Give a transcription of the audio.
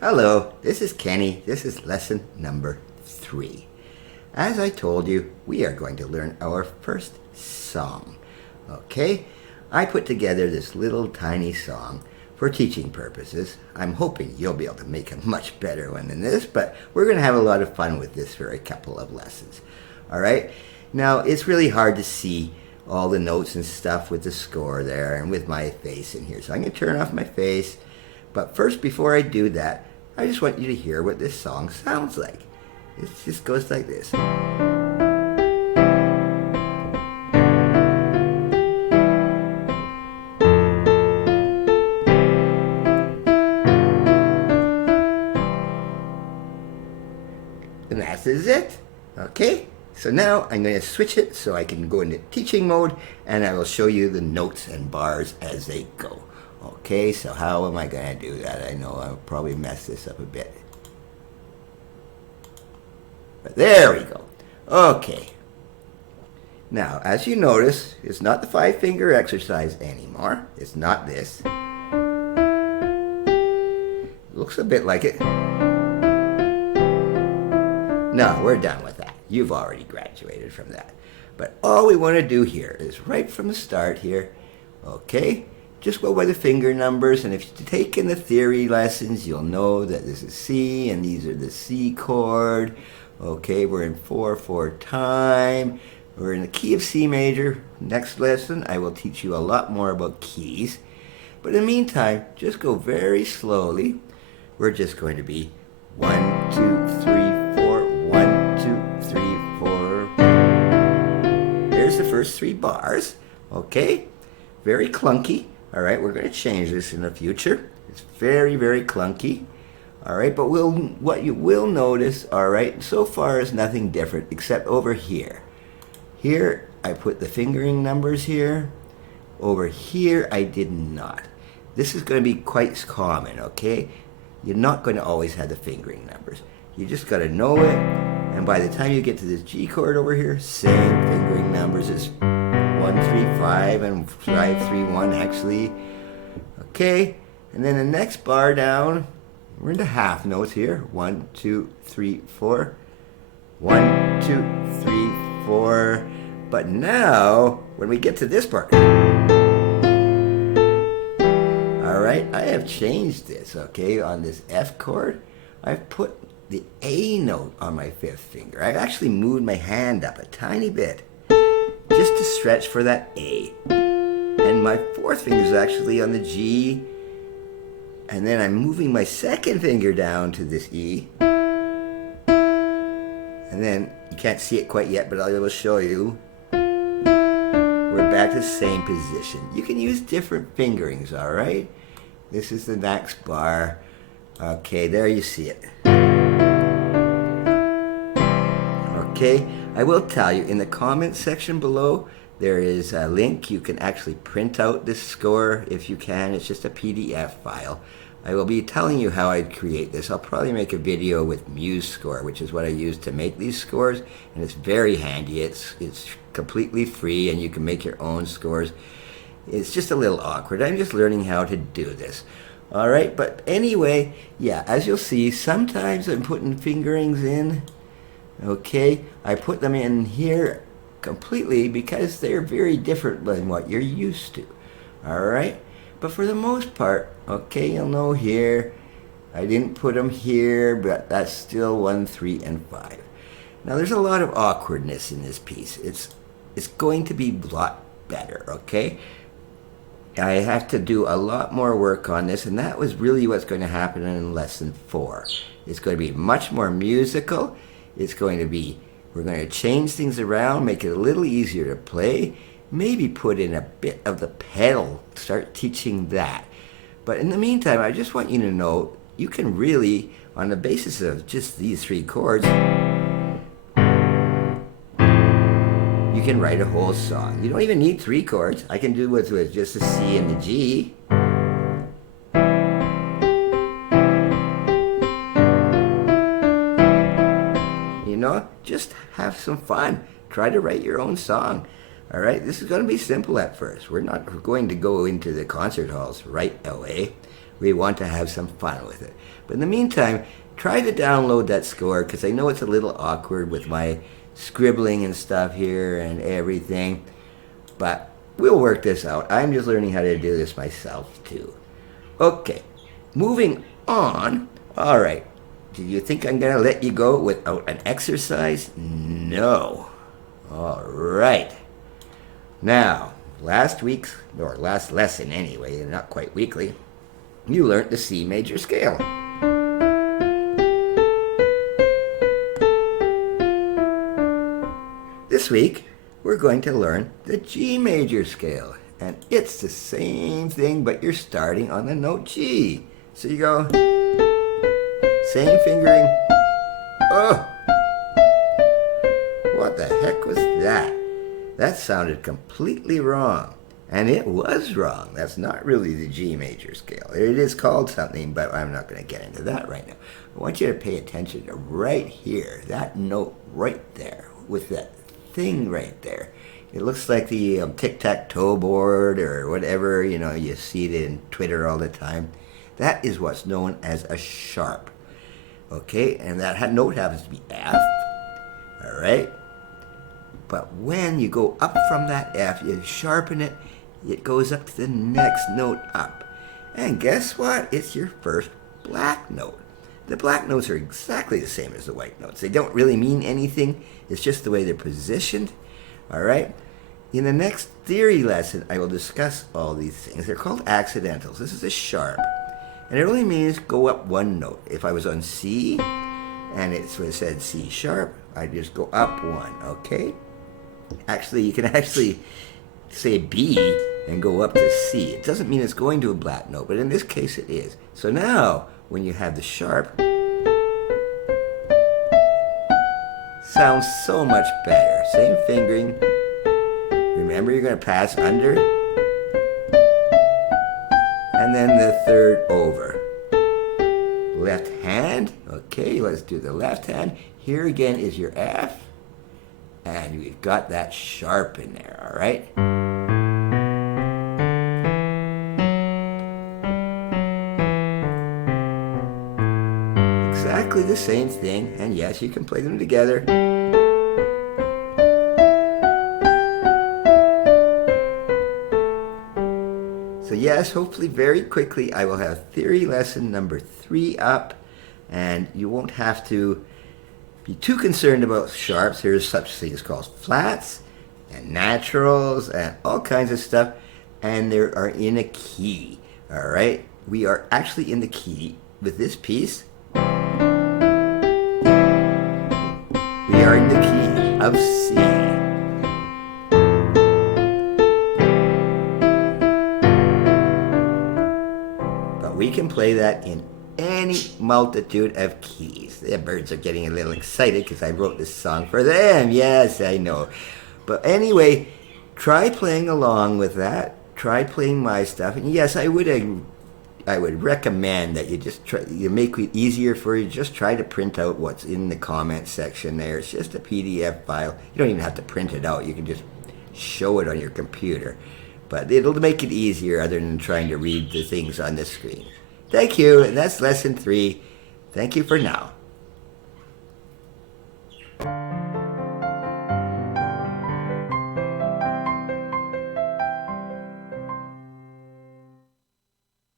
Hello, this is Kenny. This is lesson number 3. As I told you, we are going to learn our first song. Okay? I put together this little tiny song for teaching purposes. I'm hoping you'll be able to make a much better one than this, but we're going to have a lot of fun with this for a couple of lessons. All right? Now, it's really hard to see all the notes and stuff with the score there and with my face in here. So I'm going to turn off my face. But first, before I do that, I just want you to hear what this song sounds like. It just goes like this. And that is it. Okay? So now I'm going to switch it so I can go into teaching mode, and I will show you the notes and bars as they go. Okay, so how am I going to do that? I know I'll probably mess this up a bit. But there we go. Okay. Now, as you notice, it's not the 5-finger exercise anymore. It's not this. It looks a bit like it. No, we're done with that. You've already graduated from that. But all we want to do here is right from the start here, okay? Just go by the finger numbers, and if you've taken the theory lessons, you'll know that this is C, and these are the C chord. Okay, we're in 4/4 time. We're in the key of C major. Next lesson, I will teach you a lot more about keys. But in the meantime, just go very slowly. We're just going to be 1, 2, 3, 4, 1, 2, 3, 4. There's the first 3 bars. Okay, very clunky. All right, we're going to change this in the future. It's very, very clunky. All right, but what you will notice, all right, so far is nothing different except over here. Here, I put the fingering numbers here. Over here, I did not. This is going to be quite common, okay? You're not going to always have the fingering numbers. You just got to know it, and by the time you get to this G chord over here, same fingering numbers as 1, 3, 5, and 5, 3, 1 actually. Okay, and then the next bar down, we're into half notes here. 1, 2, 3, 4. 1, 2, 3, 4. But now, when we get to this part, all right, I have changed this, okay, on this F chord. I've put the A note on my 5th finger. I've actually moved my hand up a tiny bit, just to stretch for that A. And my 4th finger is actually on the G. And then I'm moving my 2nd finger down to this E. And then, you can't see it quite yet, but I will show you. We're back to the same position. You can use different fingerings, all right? This is the next bar. Okay, there you see it. Okay, I will tell you, in the comments section below, there is a link. You can actually print out this score if you can. It's just a PDF file. I will be telling you how I create this. I'll probably make a video with MuseScore, which is what I use to make these scores, and it's very handy. It's completely free, and you can make your own scores. It's just a little awkward. I'm just learning how to do this. All right, but anyway, yeah, as you'll see, sometimes I'm putting fingerings in. Okay, I put them in here completely because they're very different than what you're used to. All right, but for the most part, okay, you'll know here, I didn't put them here, but that's still 1, 3, and 5. Now there's a lot of awkwardness in this piece. It's going to be a lot better, okay? I have to do a lot more work on this, and that was really what's going to happen in lesson 4. It's going to be much more musical. It's going to be, we're going to change things around, make it a little easier to play, maybe put in a bit of the pedal, start teaching that. But in the meantime, I just want you to know, you can really, on the basis of just these 3 chords, you can write a whole song. You don't even need 3 chords. I can do with just the C and the G. You know, just have some fun. Try to write your own song. All right, this is going to be simple at first. We're not going to go into the concert halls right away. We want to have some fun with it. But in the meantime, try to download that score, because I know it's a little awkward with my scribbling and stuff here and everything. But we'll work this out. I'm just learning how to do this myself too. Okay, moving on. All right. Do you think I'm going to let you go without an exercise? No. All right. Now, last lesson anyway, not quite weekly, you learned the C major scale. This week, we're going to learn the G major scale. And it's the same thing, but you're starting on the note G. So you go, same fingering. Oh! What the heck was that? That sounded completely wrong. And it was wrong. That's not really the G major scale. It is called something, but I'm not going to get into that right now. I want you to pay attention to right here, that note right there, with that thing right there. It looks like the tic-tac-toe board or whatever, you see it in Twitter all the time. That is what's known as a sharp. Okay, and that note happens to be F. All right? But when you go up from that F, you sharpen it, it goes up to the next note up. And guess what? It's your first black note. The black notes are exactly the same as the white notes. They don't really mean anything. It's just the way they're positioned. All right? In the next theory lesson, I will discuss all these things. They're called accidentals. This is a sharp. And it only means go up one note. If I was on C, and it said C sharp, I'd just go up one, okay? Actually, you can say B and go up to C. It doesn't mean it's going to a black note, but in this case it is. So now, when you have the sharp, sounds so much better. Same fingering. Remember, you're going to pass under, and then the third over. Left hand. Okay, let's do the left hand. Here again is your F, and we've got that sharp in there, all right? Exactly the same thing, and yes, you can play them together. So yes, hopefully very quickly I will have theory lesson number 3 up, and you won't have to be too concerned about sharps. There's such things called flats and naturals and all kinds of stuff, and they are in a key, all right? We are actually in the key with this piece. We are in the key of C. We can play that in any multitude of keys. The birds are getting a little excited because I wrote this song for them. Yes, I know. But anyway, try playing along with that. Try playing my stuff. And yes, I would recommend that you just you make it easier for you. Just try to print out what's in the comment section there. It's just a PDF file. You don't even have to print it out. You can just show it on your computer. But it'll make it easier other than trying to read the things on the screen. Thank you, and that's lesson 3. Thank you for now.